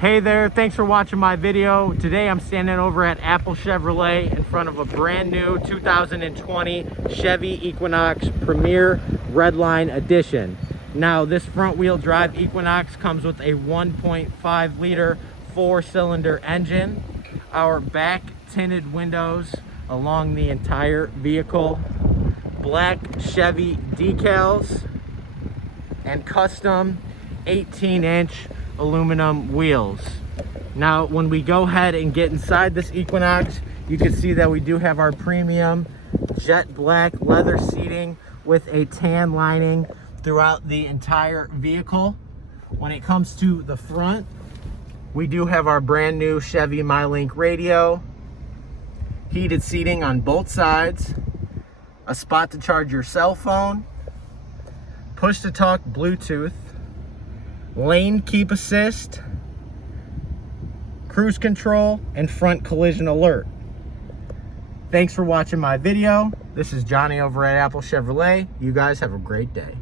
Hey there, thanks for watching my video. Today I'm standing over at Apple Chevrolet in front of a brand new 2020 Chevy Equinox Premier Redline Edition. Now this front wheel drive Equinox comes with a 1.5 liter 4-cylinder engine. Our back tinted windows along the entire vehicle, black Chevy decals, and custom 18-inch aluminum wheels. Now when we go ahead and get inside this Equinox, you can see that we do have our premium jet black leather seating with a tan lining throughout the entire vehicle. When it comes to the front, we do have our brand new Chevy MyLink radio, heated seating on both sides, a spot to charge your cell phone, push to talk Bluetooth, lane keep assist, cruise control, and front collision alert. Thanks for watching my video. This is Johnny over at Apple Chevrolet. You guys have a great day.